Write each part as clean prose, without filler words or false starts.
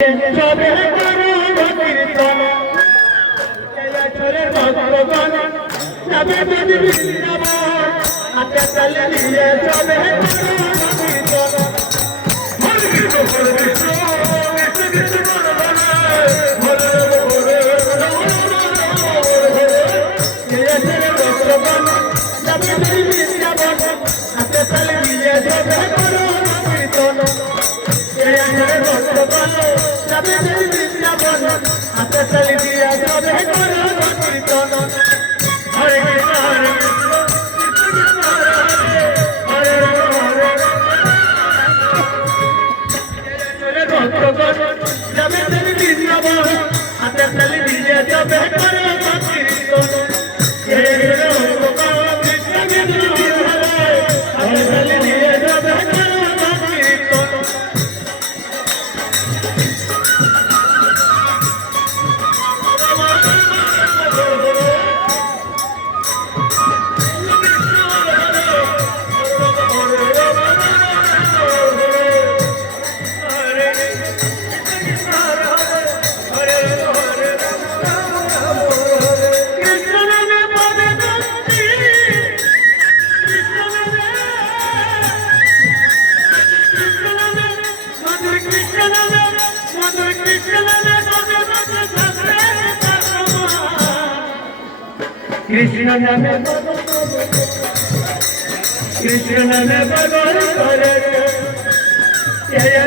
সবে করো কীর্তন চলে ভগবান যাবে যদি বৃন্দাবন হাতে তালে দিয়ে সবে করো কীর্তন হরে কৃষ্ণ হরে কৃষ্ণ কৃষ্ণ কৃষ্ণ হরে হরে চলে ভগবান যাবে যদি বৃন্দাবন হাতে তালে দিয়ে সবে করো কীর্তন হাতে তালি দিয়া যাবে করো কীর্তন হরে কৃষ্ণ হরে কৃষ্ণ কৃষ্ণ হরে হরে চলে ভক্তগণ যাবে তালি বৃন্দাবন হাতে তালি দিয়া যাবে করো কীর্তন হাতে তালি দিয়া যাবে কৃষ্ণ নামে কৃষ্ণ নামে ভগবান করে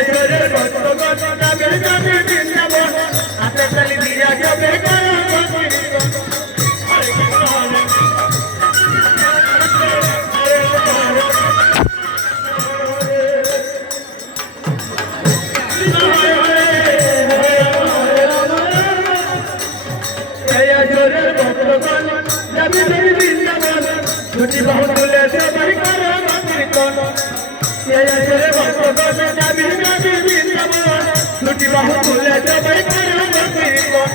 জয় ভক্তগণ যাবে যাবে বৃন্দাবন হাতে তালি দিয়া যাবে করো কীর্তন হরে কৃষ্ণ হরে ছুটি বহু তুলে সবাই করো কীর্তন চলে ভক্তগণ যাবি যাবি বৃন্দাবন ছুটি বহু তুলে সবাই করো কীর্তন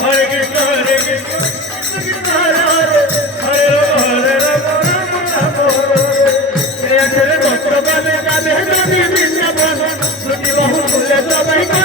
হরে কৃষ্ণ হরে কৃষ্ণ কৃষ্ণ হরে হরে হরে হরে চলে ভক্তগণ যাবে যাবি বৃন্দাবন ছুটি বহু তুলে সবাই